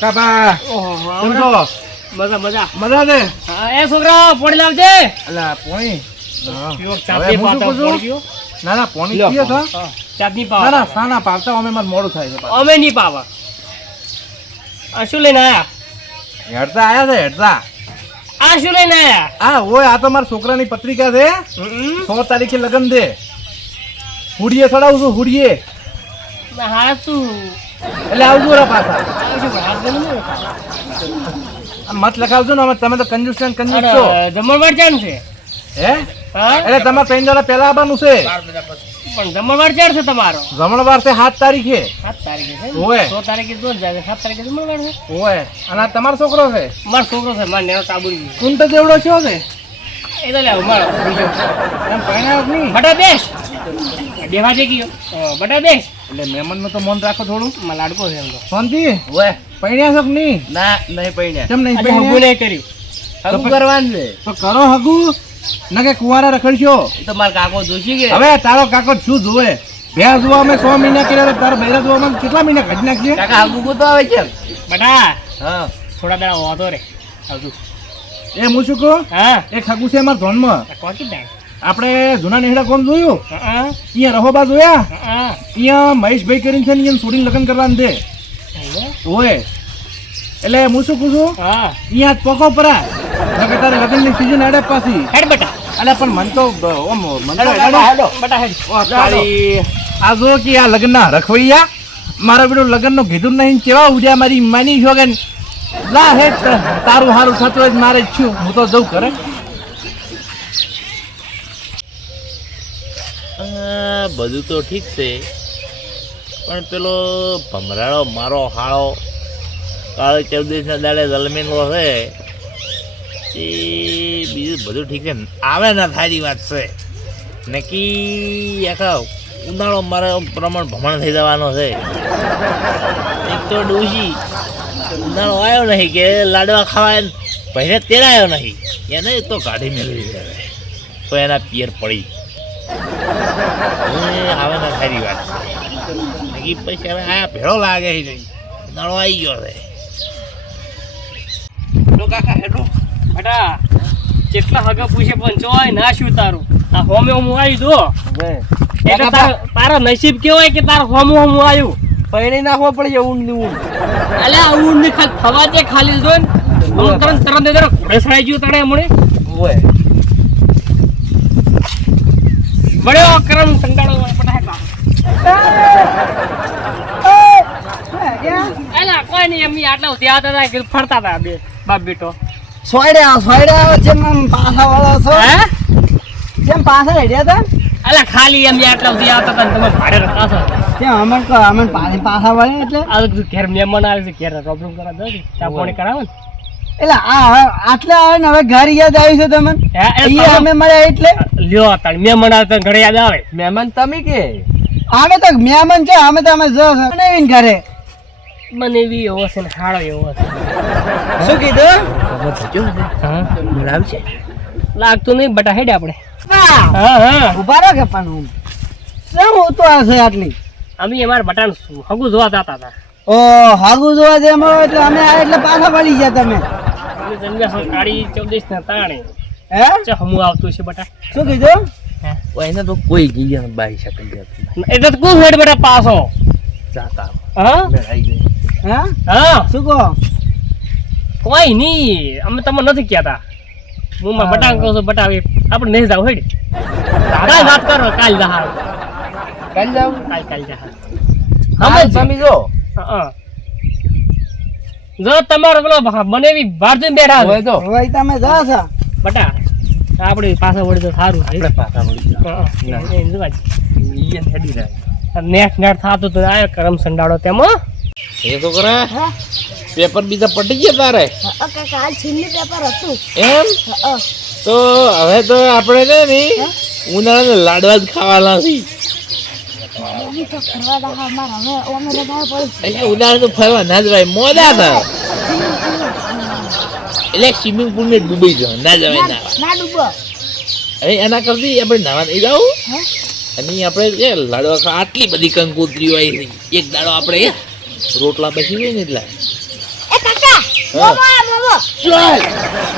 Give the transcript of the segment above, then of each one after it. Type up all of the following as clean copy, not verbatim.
કાપા કેમ છો? મજા મજા મજા છે. એ છોકરા પોણી લાવજે. અલા પોણી ચાપની પાતા પોણી પીઓ. ના ના પોણી પીએ છો? ચાપની ના પાવા. ના સાના પાવતા અમે માર મોડું થાય છે પાછું. અમે નહીં પાવા. આ શું લઈને આયા? હેડતા આયા છે હેડતા. આ શું લઈને આયા? આ ઓય આ તો મારા છોકરાની પત્રિકા છે. 6 તારીખે લગ્ન છે. હુડીએ ચડાવું છું હુડીએ. હા શું એટલે આવજો રા પાછા. શું હાથ ગયું ને? મત લખાવજો ને અમે તમે તો કંજૂસ છો ને કંજૂસ છો. જમણવાર ચાન છે. હે હા એટલે તમારે 3 દાડા પહેલા આવવાનું છે. પણ જમણવાર ચાર છે તમારો. જમણવાર છે 7 તારીખે. 7 તારીખે છે. ઓય 6 તારીખે તો જાય 7 તારીખે જમણવાર છે. ઓય અને આ તમારો છોકરો છે? મારો છોકરો છે મારો નેનો તાબુરી. કુંટ જેવડો છો છે? એ તો લેવ મારો બીજો એમ પરણાયો જ નહીં? બટા બેસ દેવા જે ગયો બટા બેસ. એટલે મહેમાનનું તો મન રાખો થોડું. માં લાડકો છે એમ તો. શાંતિ ઓય પરણ્યા છો કે નહીં? ના નહીં પૈણ્યા. કેમ નહીં આજે હગું પરણ્યા? નહીં કર્યું. હગું કરવાનું છે. તો કરો હગુ ન કે કુંવારા રખડશો. એ તો મારા કાકો જોશી કે હવે તારો કાકો શું જોવે? ભેંસ જોવા અમે 6 મહિના કર્યા તો તારા બૈરા જોવા અમે કેટલા મહિના કાઢી નાખીએ? કાકા હગું તો આવે છે. બટા હા થોડા દાડા વાતો રે આવતું. એ હું શું કહું? હા એક હગુ છે અમારા ધોનમાં. કોકી દાય. આપણે જૂના નેહડા કોમ જોયું? હા અહીંયા રહોબા જોયા? હા અહીંયા મહેશભાઈ કરીને છે ને અહીંયા છોડીને લગ્ન કરવાનું દે. ઓય એટલે હું શું પૂછું? હા અહીંયા જ પોકો પરા નકર તારે લગ્નની સીઝન આડે પાછી. હેડ બટા અલે પણ મન તો ઓમ મન તો હેડો. બટા હેડ. ઓ તારી આ જો કે આ લગ્નના રખવૈયા મારા બેડું લગ્નનું કીધું નહીં કેવા ઉડ્યા મારી માની છો કે લા હે તારું હારું થતું હોય મારે જ છું હું તો જઉં કરે. બધું તો ઠીક છે પણ પેલો ભમરાળો મારો હાળો કાળો 14 દાડે જલમેલો છે એ બીજું બધું ઠીક છે આવે ના થારી વાત છે નક્કી આખા ઉનાળો મારે પ્રમાણ ભમણ થઈ જવાનો છે. એક તો ડોશી ઉનાળો આવ્યો નહીં કે લાડવા ખાવા પહેલે તેડાયો નહીં એને તો કાઢી મેળવી દે તો એના પિયર પડી આવે ના સારી વાત છે. પછી હવે આ ભેળો લાગે છે ઉનાળો આવી ગયો છે. કાકા હેડો બટા કેટલા હગા પૂછે પણ જોય ના શું તારું આ હોમે હું આવી દો એટલે તારો નસીબ કેવાય કે તારો હોમ હું આવ્યું પૈણી નાખવો પડે ઊંડ ની ઊંડ. અલે આ ઊંડ ને ખાલી થવા દે ખાલી જો ને તરત તરત દે ઘોડે ગયું તડે હમણે ઓય બડ્યો કરમ સંગાડો બટા અલા કોઈ નહીં એમની આટલા સુધી આવતા હતા કે ફરતા હતા બે બાપ બેટો સોયડા જેમ આમ પાછા વાળા છો હે જેમ પાછા હેડ્યા હતા અલા ખાલી એમની આટલા સુધી આવતા હતા તમે ભાડે રખતા છો તેમ અમન પાછા વળે એટલે આ ઘેર મહેમાન આવે છે ઘેર પ્રોબ્લેમ કરા દો ચા પાણી કરાવો ને એટલે આ હવે આટલા આવે ને હવે ઘર યાદ આવ્યું છે તમને અહીંયા અમે મળ્યા એટલે લ્યો તાણ મહેમાન આવે તો ઘરે યાદ આવે મહેમાન તમે કે અમે તો મહેમાન છે અમે તો અમે જો નવીન ઘરે મને એવી એવો છે ને હાડો એવો છે શું કીધું હા બોલાવશે લાગતું નહીં બટા હેડે આપણે હા હા હા ઉભા રહો કે પણ હું શું હોતો હશે આટલી અમે અમારા બટાન હગું જોવા જતા હતા ઓ હાગુ જોવા દે એટલે અમે આ એટલે પાછા વળી ગયા તમે અમે જન્મ્યા છો કાળી 14 ના તાણે હે ચા હમું આવતું છે બટા શું કીધું એને તો કોઈ ગીયા બાઈ શકે એટલે તો કોઈ હેડ બટા પાછો જાતા હા મેળાઈ ગઈ. હા હા શું કહો કોઈ નહીં અમે તમને નથી કહેતા હું માં બટા કહું છું બટા આપણે નહીં જાવ હેડ કાલ વાત કરો કાલ જહા કાલ જાવ કાલ જહા હા તમે જો હા જો તમારો પેલો મને એવી વાર જોઈને બેઠા હોય તો હવે તમે જાઓ છો બટા આપણે પાછા વળી તો સારું આપણે પાછા વળી નેટ થતું તો આયો કરમ સંડાળો તેમાં એ છોકરા પેપર બીજા પટી ગયા તારે કાલ છેલ્લું પેપર હતું એમ તો હવે તો આપણે છે ને ઉનાળાના લાડવા જ ખાવાના છે તો ફરવા દા અમારા હવે અમે રજાય પડી એટલે ઉનાળાનું ફરવા ના જવાય મોડા હતા એટલે સ્વિમિંગ પુલ ને ડૂબી જવા ના જવાય ના ના ડૂબો હવે એના કરતી આપણે નાવા નહીં જાવ અને આપણે લાડવા આટલી બધી કંકોત્રીઓ આવી એક દાડો આપણે રોટલા બેસી હોય ને એટલે મોમો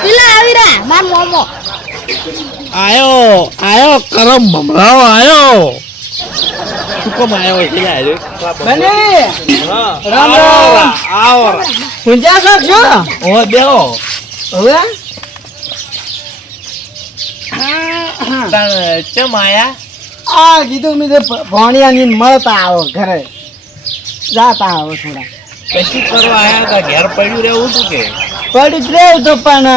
પેલા આવી રહ્યા માર મોમો આયો કરમ ભમરાઓ આયો શું કામ આયો છે યાર બને હા રામ રામ આવો પૂજા શોખ છો ઓ દેવો હવે તાણ ચમ આયા આ કીધું મેં ભણ્યા ની મળતા આવો ઘરે જાતા આવો થોડા કશું કરવા આયા હતા ઘેર પડ્યું રહેવું હતું કે પડી જ રહ્યું તો પણ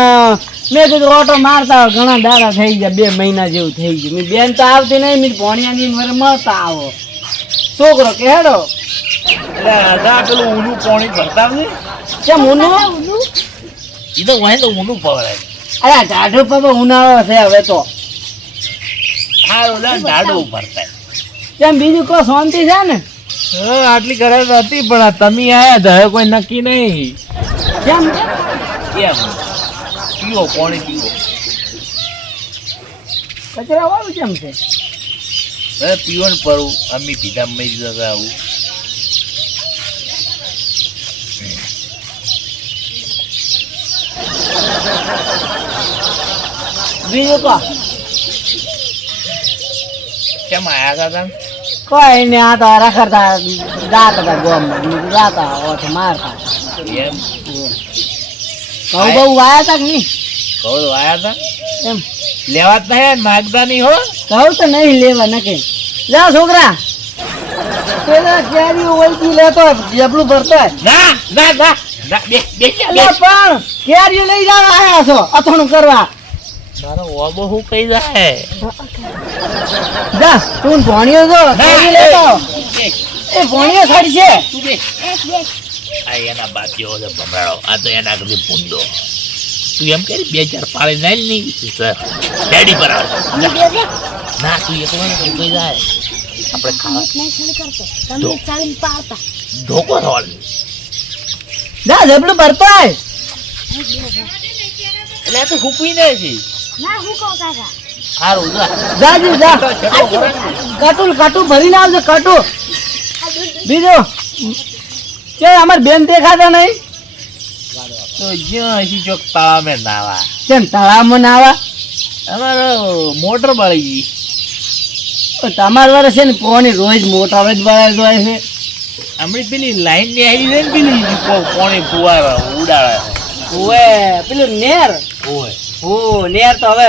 મેં કીધું ઓટો મારતા આવો ઘણા દાડા થઈ ગયા 2 મહિના જેવું થઈ ગયું મેં બેન તો આવતી નહીં મેં ભણ્યા ની વરે મળતા આવો છોકરો કે હેડો એટલે આધા પેલું ઊનું પાણી ભરતા આવજે કેમ ઊનું એ તો વાય તો ઊનું પવરાય અરે ટાઢું પગ ઉનાળો છે હવે તો સારું લે ડાડું ભરતા કેમ બીજું કોઈ શાંતિ છે ને આટલી ગરજ હતી પણ આ તમે આયા તો હવે કોઈ નક્કી નહીં કેમ કેમ પીવો પાણી પીવો કચરા વાળું કેમ છે હવે પીવો ને પડું અમે પીધા મરી જતા આવું બીજું કો કેમ આયા હતા તમે કોઈ ને આ તો રખડતા જાતા ગોમ જાતા ઓઠ મારતા એમ ઘઉં બહુ વાયા તા કે નહીં કહો આયા હતા એમ લેવા જ નહીં માગતા નહીં હો ઘઉં તો નહીં લેવા નકે જા છોકરા પેલા ક્યારી ઓલતી લેતો જેબલું ભરતો હોય. ના ના ના ના બે બે અલા પણ કેરીઓ લઈ જવા આયા છો અથાણું કરવા મારો ઓબો હું કઈ જાય જા તું ભણ્યો છો કેરી લેતો એ ભણ્યો સાડી છે તું બે આ એના બાપ જેવો છે ભમરાડો આ તો એના કદી પૂંડો તું એમ કરી 2-4 પાળે નાઈ નહીં સર ડેડી પર આવ ના તું એક વાર કઈ જાય આપણે ખાવા નહીં ચાલી કરતો તમે ચાલીને પાડતા ધોકો થવા દે. જા જેબલું ભરતો હોય એટલે આ તો હુકવી નહીં છે ના હું કહું કાકા સારું જા જાજી જા કાટું ભરીને આવજો કાટું બીજું કે અમાર બેન દેખાતા નહીં તો જ્યાં હજી ચોક તળાવે નાવા કેમ તળાવમાં નાવા અમારો મોટર બળી ગઈ તમાર વાળા છે ને પોણી રોજ મોટા જ બળાય હોય છે હમણાં પેલી લાઈન ની આવી છે ને પેલી પાણી ફુવારા ઉડાડે ઓએ પેલું નેર ઓય ઓ નેર તો હવે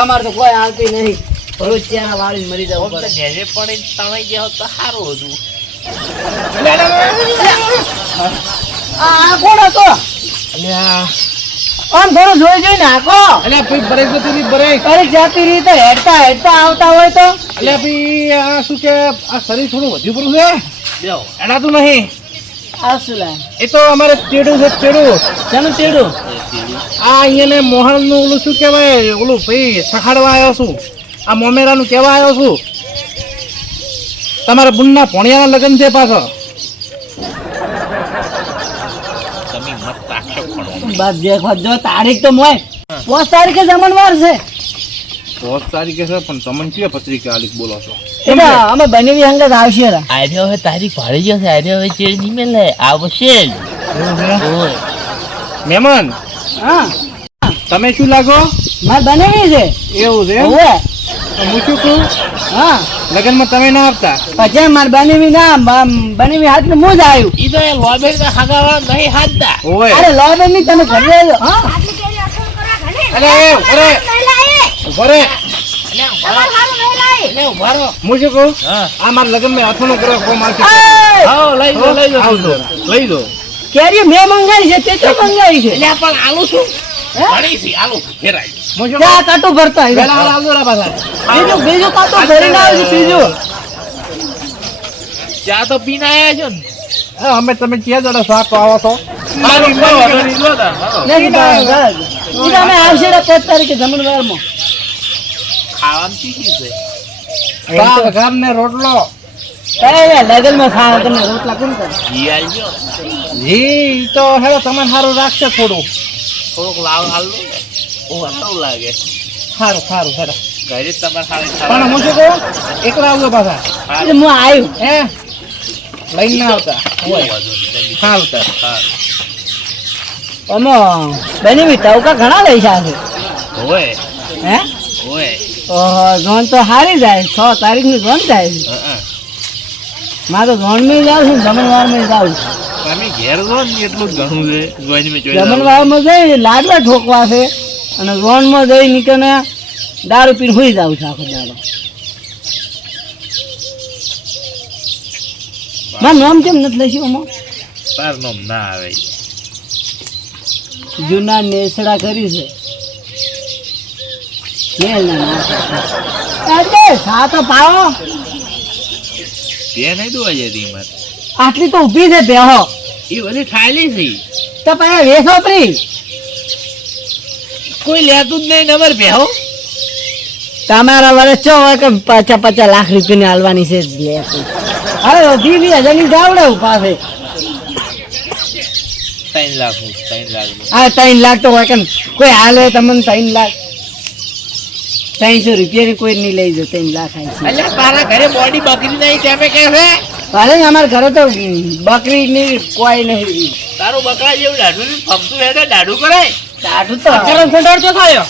અમાર તો કોઈ આવતી નહીં રોજ ત્યાં વાળી મરી જવું પડે નેજે પણ તણાઈ ગયા હોત તો સારું હતું આ કોણ હતો આમ થોડું જોઈ જોઈને હાકો અલ્યા ભાઈ બ્રેક જતી રહી બ્રેક અરે જાતી રીતે હેડતા આવતા હોય તો અલ્યા ભાઈ આ શું કે આ શરીર થોડું વધ્યું પડું છે બેહો એનાતું નહીં આવશું લા એ તો અમારે તેડું છે તેડું ચાનું તેડું આ અહીંયા ને મોહનનું ઓલું શું કહેવાય ઓલું ભાઈ સખાડવા આવ્યો છું આ મોમેરાનું કહેવા આવ્યો છું તમારા બુનના ભોણિયાના લગ્ન છે પાછો તમે મત રાખશો પણ બાદ દેખો જો તારીખ તો મોય 5 તારીખે જમણવાર છે 5 તારીખે છે પણ તમને કયો પત્રિકા આલિક બોલો છો એટલે અમે બનેવી હંગત આવશે રા આર્યો હવે તારીખ ભાડી જશે આર્યો હવે ચેડ નહીં મેલે આવશે જ ઓય મહેમાન હા તમે શું લાગો માર બનેવી છે એવું છે ઓવે તો હું શું કહું હા લગ્નમાં તમે ના આવતા પછી માર બનેવી ના બનેવી હાથ ને મોજ આવ્યું ઈ તો એ લોબે ના હગાવા નહીં હાથતા ઓય અરે લોબે ની તમે ઘરે આવ્યો હા આટલી કેરી અસલ કરવા ઘરે અરે અરે નહીં લાયે ઉભરે તમાર હારું નહીં લાયે એટલે ઉભારો હું શું કહું હા આ મારા લગ્નમાં અથાણું કરવા કોઈ મારથી આવો લઈ દો આવજો લઈ દો કેરી મેં મંગાવી છે તે તો મંગાવી છે એટલે પણ આલુ શું હે? ઘણી છે આલુ ફેરાય હું શું ત્યાં કાટું ભરતા હોય. પેલા આવજો રા પાછા બીજું કાટું ભરીને આવજો બીજું ચા તો પીને આયા છો ને હા, અમે તમે ક્યાં જણા સાપ આવો છો મારી નહીં અમે આવશે 5 તારીખે જમણવારમાં ખાવાનું શીખી છે દાળ ઘામ ને રોટલો લગનમાં ખાવા તમને રોટલા કોણ કરે ઈ આલજો જી ઈ તો હેડો તમને સારું રાખશે થોડું થોડોક લાવ હાલો ઓ સારું લાગે સારું સારું હેડો ઘરે તમારે સારી પણ હું શું કહું એકલા આવજો પાછા એટલે હું આવ્યું હે લઈને ના આવતા સારું તાર આમાં બની બી ટવકા ઘણા પૈસા છે ઓય હે ઓય ઓહો જોન તો હારી જાય 6 તારીખની જોન થાય છે મારે તો જોનમાં જાઉં છું જમણવારમાં જાઉં છું તમે ઘેર જો ને એટલું જ ઘણું છે જોઈને મેં જોઈ જમણવારમાં જઈ લાડવા ઠોકવા છે અને જોનમાં જઈ નીકળને દારૂ પીને સુઈ જાઉં છું આખો દાડો મારું નામ કેમ નથી લખ્યું આમાં તાર નામ ના આવે જૂના નેસડા કરી છે સાતો પાવો બે નહીં દોવા જતી મારે આટલી તો ઊભી છે બેહો એ બધી થાળી છે તો પછી વેસો પ્રી કોઈ લેતું જ નહીં નંબર બેહો તમારા વર્ષ ચો હોય કે 50 લાખ રૂપિયાની હાલવાની છે લે હવે 20,000 ગાવડે ઉભા છે 3 લાખ 3 લાખ હા 3 લાખ તો હોય કે કોઈ હાલે તમને 3 લાખ 300 રૂપિયાની કોઈ નહીં લઈ જાય 3 લાખ આવી એટલે તારા ઘરે બોડી બકરી નહીં તેમે કે છે અરે અમારા ઘરે તો બકરી ની કોઈ નહીં તારું બકરા જેવું દાઢું ફમતું હે તો દાઢું કરાય દાઢું તો કરમ સેન્ટર તો થયો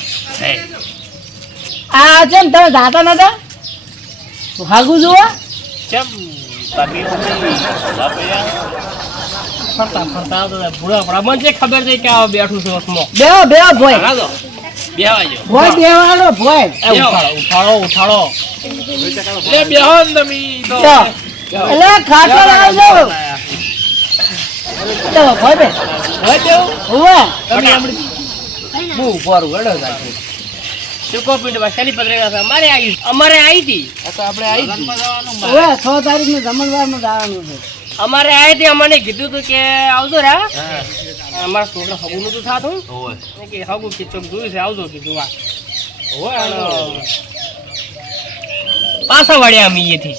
આ કેમ તમે જાતા નતા હાગુ જોવા કેમ તમે ફરતા ફરતા આવતા ભૂરા પડા મને જે ખબર છે કે આ બેઠું છે ઓસમો બેહો બેહો ભોય હાલો બેવાજો ભોય બેવાનો ભોય ઉઠાડો ઉઠાડો લે બેહો ને તમે તો એટલે ખાટો લાવજો તો ભોય બે હોય દેવું ઓવે બહુ ઉપર ગળો થાય ચૂકો પીંડ શેની પત્રિકા છે અમારે આવી હતી તો આપણે આવી જવાનું ઓવે 6 તારીખને જમણવારમાં જવાનું છે અમારે આવી હતી અમને કીધું હતું કે આવજો રા હા અમારા છોકરા હગું નતું થતું ઓય કે હગું કિચોક જોયું છે આવજો કીધું આ ઓય પાછા વળ્યા અમે અહીંથી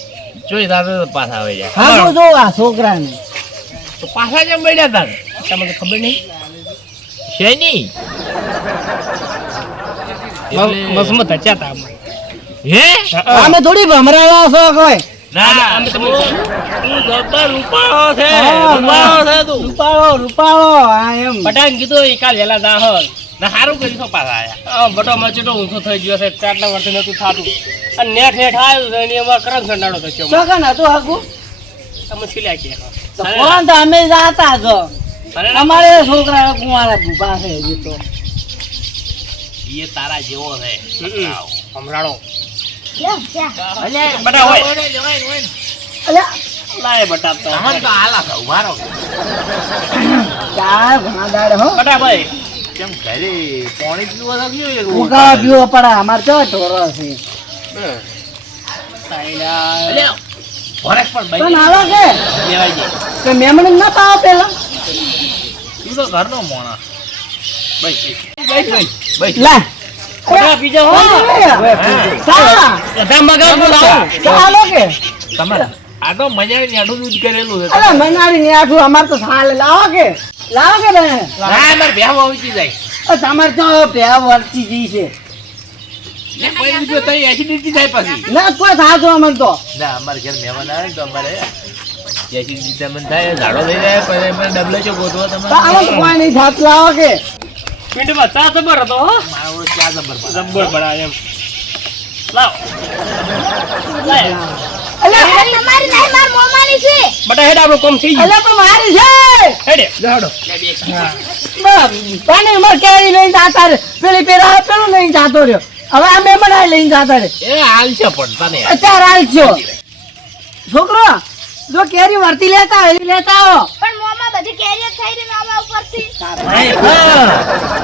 જોઈ તારે તો પાછા આવે જાય હાગુ જો આ છોકરાને તો પાછા કેમ બેઠા તાર તમને ખબર નહીં શેની બસમાં ધચ્યા હતા અમે હે અમે થોડી ભમરાવા છો કોઈ ના અમે તમને તું જબ્બર રૂપાળો છે હા, રૂપાળો છે તું રૂપાળો રૂપાળો આ એમ પટાંગ કીધું એ કાલ વહેલા દાહર ના સારું કરી તો પાછા આયા બટો મચેટો ઊંધો થઈ ગયો છે 4 વર્ષથી નતું થતું અને નેઠ હેઠ આવ્યું છે અને એમાં કરંટ સંડાડો થયો ચોકન હતું હાગુ અમે છીલ્યા કે તો કોણ તો અમે જાતા છો અરે અમારે છોકરા કુંવારા ભૂપા છે હજી તો એ તારા જેવો છે હમરાણો લ્યો, જા. અલે બટા હોય. અલ્યા લાય બટા તો આમ તો આલા છે ઉભારો ચાર ઘણા દાડે હો બટા ભાઈ કેમ ઘરે પાણી પીવા લાગ્યો એક ઉગા પીવો પડે અમારે તો ઢોરો છે અલે ફરક પણ તો ભાઈ નાલો કે લેવાય છે કે મેમણ ના પાવ પેલા તું તો ઘરનો મોણા ભાઈ ભાઈ ભાઈ લા બટા પીજો હો સા લધામ બગાડ બોલાવો ચાલો કે તમારે આ તો મજાની આડું દૂધ કરેલું છે અરે મનારી ને આઠું અમાર તો સાલ લાવો કે બેન ના મારે બેહવા આવી જાય તમારે તો પેલા વર્તી જી છે ને કોઈ બીજો તઈ એસિડિટી થાય પછી ના કોઈ થાતો અમર તો ના અમારે ઘર મહેમાન આવે ને તો અમારે એસિડિટી તમને થાય ઝાડો થઈ જાય પછી અમે ડબલે ચો ગોતવા તો તમારે આમાં તો કોઈ નહીં થાત લાવો કે પિંડમાં ચા જબર હતો હો મારો ઓળો ચા જબર પડે. જબર બના એમ લાવ લાય અલ્યા અરે તમારી નહીં, માર મોમાની છે. બટા હેડ આપણું કામ થઈ ગયું અલ્યા પણ મારી છે હેડે પાણી ઉમર કેરી લઈને જાતા રે પેલી પેલું લઈને જાતો રહ્યો હવે આ મેમણ આ લઈને જાતા રે એ હાલ છે પણ તને અત્યારે હાલ છો છોકરો જો કેરી વર્તી લેતા હોય એ લેતા આવો પણ મોમાં બધી કેરીઓ થઈ રહી મામા ઉપરથી.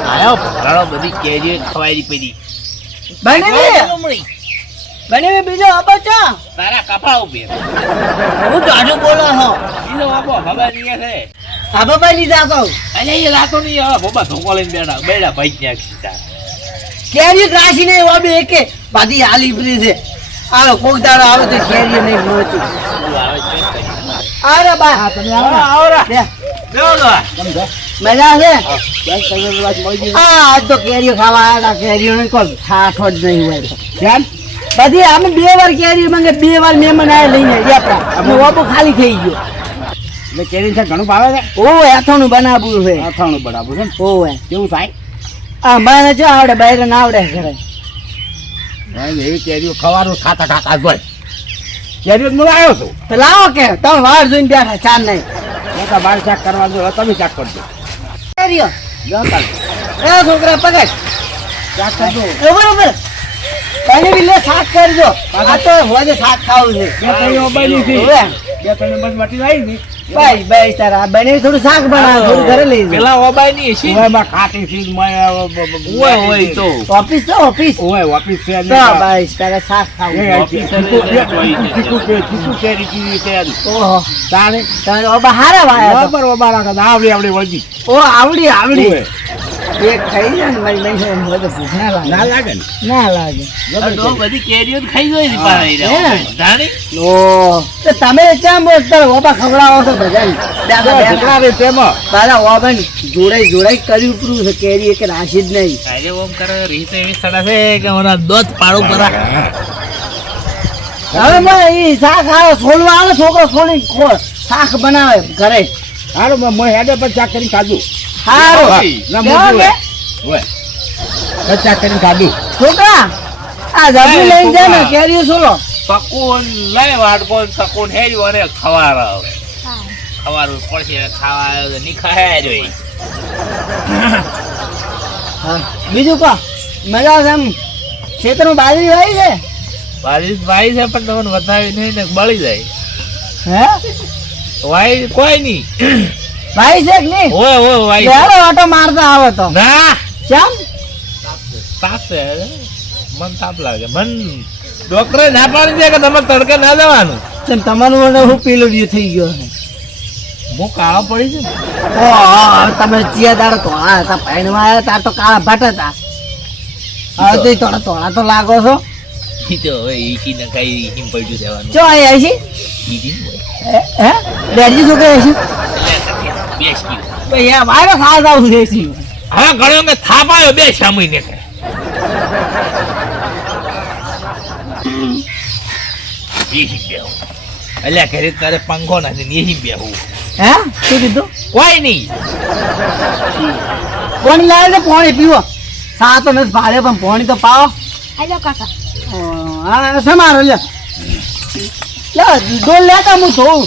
આયો ભરાડો બધી કેરીઓ ખવાઈ પડી બને બીજો આપો છો તારા કપા ઉભી હું દાઢું બોલો છો બીજો આપો ખબર નહીં છે આબો ભાઈ લીધા તો અલે એ રાતો નહીં હવે બોબા ધોકો લઈને બેડા બેડા ભાઈ ત્યાં સીધા કેરી રાશી નહીં વાબે એકે બાધી હાલી પડી છે આવો કોક દાડો આવે તો કેરી નહીં મળતી આવે છે અરે બા હા તમે આવો રા બેહો તો મજા છે હા આજ તો કેરીઓ ખાવા આવ્યા કેરીઓ ને કોઈ ઠાઠો જ નહીં હોય ધ્યાન બધી અમે 2 વાર કેરી માંગે 2 વાર મહેમાન આયા લઈને ગયા હતા અમે વાપો ખાલી થઈ ગયો એટલે કેરી છે ઘણું ભાવે છે. ઓય અથાણું બનાવવું છે. અથાણું બનાવું છે ને ઓય કેવું થાય? આ મને જો આવડે બહાર ના આવડે ઘરે. ભાઈ એવી કેરીઓ ખવાનું ખાતા ખાતા જોઈ કેરીઓ હું આવ્યો છું. તો લાવો કે તમે વાર જોઈને બેઠા ચાર નહીં. મોટા બાર શાક કરવા જો તમે શાક કરજો. કર્યો જાઓ તાર. એ છોકરા પકડ શાક કરજો. એ બરોબર તને બી લે શાક કરજો. આ તો હોજે શાક ખાવું છે. બે ત્રણ ઓબાની છે. ઓવે. બે ત્રણ બસ મટી આવી છે. ભાઈ ભાઈ તારા બને થોડું શાક બનાવ થોડું ઘરે લઈ જાઓ. પેલા ઓબાઈની છે ઓયમાં ખાટી છે હોય તો ઓફિસ તો ઓફિસ ઓય ઓફિસ છે તો ભાઈ તારે શાક ખાવું ચીકુ કેરી ચીવી છે ઓહો તાણે તારે ઓબા હારા વાયા બરાબર ઓબા રાખે આવડી આવડી વળગી ઓ આવડી આવડી ઓય. એક ખાઈ જાય ને મારી નહીં હોય તો ભૂખ ના લાગે ના લાગે ને ના લાગે તો બધી કેરીઓ જ ખાઈ જોઈ હે? જાણી ઓ તો તમે ચા બોલતા ઓબા ખવડાવો છો બધાને ઢોકળા રે તેમાં તારા ઓબન જોડાઈ કર્યું પૂરું છે કેરી એક રાશી જ નહીં આજે ઓમ કરે રીત એવી સડા છે કે મને દોત પાડું કરા હવે મને ઈ શાક આવે છોડવા આવે છોકરો છોડી શાક બનાવે ઘરે હાલો મેં હેડે પર ચાક કરીને ખાધું હારું ના કેવો મોટું કે? હોય બસ ચાક કરીને ખાધું છોકરા આ જબરી લઈને જાય ને કેરીઓ છોલો સકૂન લઈ વાટકો સકૂન હેર્યું અને ખવાર આવે હા ખવારું પડશે ખાવા આવ્યો તો નિખાય જોઈ હા બીજું કો મજા આવે એમ ખેતરમાં બાજરી વાવી છે બારીશ ભાઈ છે પણ તમને બતાવી નહીં ને બળી જાય હે વાઈ કોઈ નહીં વાવી છે કે નહીં ઓય ઓય વાઈ ચાલો ઓટો મારતા આવે તો ના ચમ તાપ છે મન તાપ લાગે મન ડોક્ટરે ના પાડી દે કે તમે તડકે ના જવાનું ચમ તમારું મને હું પેલું રહ્યું થઈ ગયો છે હું કાળો પડી છે ને ઓહો તમે ચિયા દાડો તોળા હતા પાણીમાં આવ્યા તાર તો કાળા ભટ હતા હવે તો થોડા તોળા તો લાગો છો ઈ તો હવે ઈકી ને કઈ ઈકી પડ્યું જવાનું ચો આવી છે ઈકી હે બેરજી શું કહે છે બેસ ગયું ભાઈ આ મારે ખાવા જવું છે છે હવે ઘણો મેં થાપ આવ્યો બે 6 મહિને કે બેસી બેહું એટલે ઘરે તારે પંખો નથી બેસી બેહું હે શું કીધું કોઈ નહીં પાણી લાવે છે પાણી પીવો સા તો નથી ભાડે પણ પાણી તો પાવો આજો કાકા હા સમારો લે ડોલ લેતા હું ધોઉં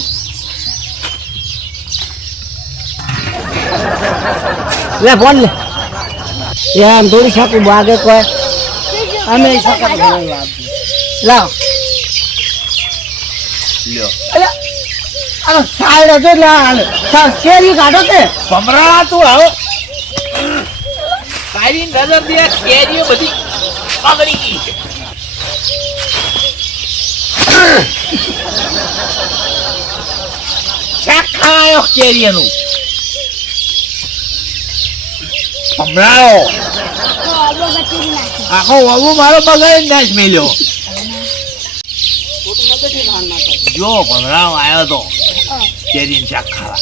લે ફોન લે એમ થોડી શકું વાગે કોઈ અમે શકત લાવ લ્યો અરે અરે સાઈડ હતો એટલે કેરી કાઢો તે ભમરાળા તું આવો તારી નજર દે કેરીઓ બધી પગડી ગઈ છે શાક ખાયો કેરીઓનું ભમરાળો તો અબો બચી નાખે આખો વાવો મારો બગાડી નાશ મેલ્યો જો ભમરાળો આવ્યો તો કેરીનું શાક ખાવા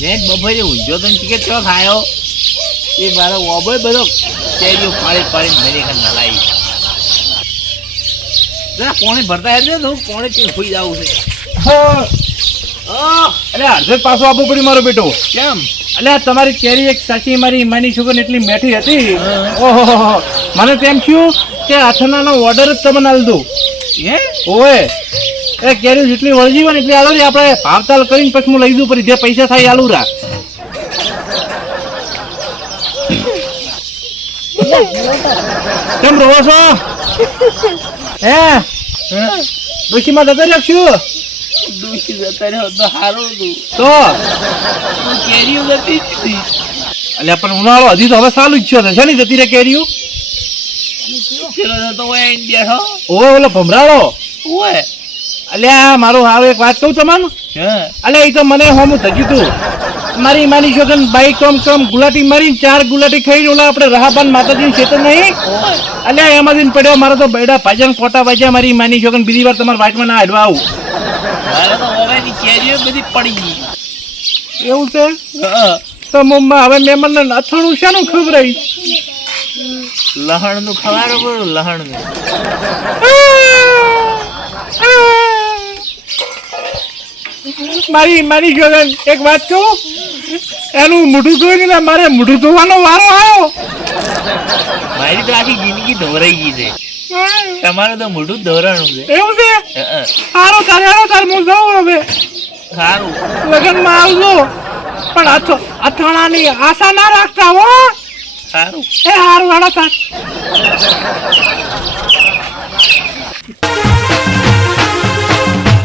નેટ બપોરે ઊંઝો તો ટિકિટ ચો ખાયો એ મારો ઓબો બધો કેરીઓ પાડી પાડીને મેરે ઘર નલાઈ જરા પોણી ભરતા હેડે તો પોણી પીને સુઈ જવું છે અરે અડધે પાછો આપવું પડ્યું મારો બેટો કેમ એટલે તમારી કેરી એક સાચી મારી માની છોકરી એટલી મેઠી હતી હા. ઓહો મને તેમ થયું કે અથાણાનો ઓર્ડર જ તમને આલી દઉં હે ઓએ એ કેરી જેટલી વળજી હોય ને એટલી આલો ને આપણે ભાવતાલ કરીને પછી હું લઈ દઉં પડી જે પૈસા થાય એ આલું રા કેમ રહો છો હે ડોશીમાં જતો રાખશું દૂષી જતા રહ્યો તો સારું હતું તો કેરીઓ જતી જ હતી એટલે પણ ઉનાળો હજી તો હવે ચાલુ જ છે શેની જતી રે કેરીઓ પેલો જતો હોય ઇન્ડિયા હો ઓલો ભમરાળો ઓય અલ્યા મારું હાવ એક વાત કહું તમને હા અલ્યા એ તો મને હોમું થયું તું મારી માની છોકન બાઈક કમ ગુલાટી મારી 4 ગુલાટી ખાઈને ઓલા આપણે રહાબાન માતાજી ખેતર નહીં અલ્યા એમાંથી પડ્યો મારો તો બેડા ભાજન કોટા વાજ્યા મારી માની છોકન બીજી વાર તમારા વાટમાં ના હાડવા આવું મારે તો ઓવેની કેરીઓ બધી પડી ગઈ એવું છે હા તો મમ્મા હવે મહેમાનને અથાણું શાનું ખવડાવી લહણનું ખવાનું પડ્યું લહણનું મારી જોગન એક વાત કહું, એનું મોઢું જોઈને ને મારે મોઢું ધોવાનો વારો આવ્યો. મારી તો આખી જિંદગી ધોરાઈ ગઈ છે, તમારે તો મોઢું જ ધોરાણું છે. એવું છે? હં. હારો તાર હું જાઉં હવે. સારું. લગનમાં આવજો, પણ અથાણાની આશા ના રાખતા હો. સારું. એ હારું હાડો તાર.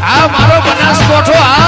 આ મારો બનાસકોઠો આ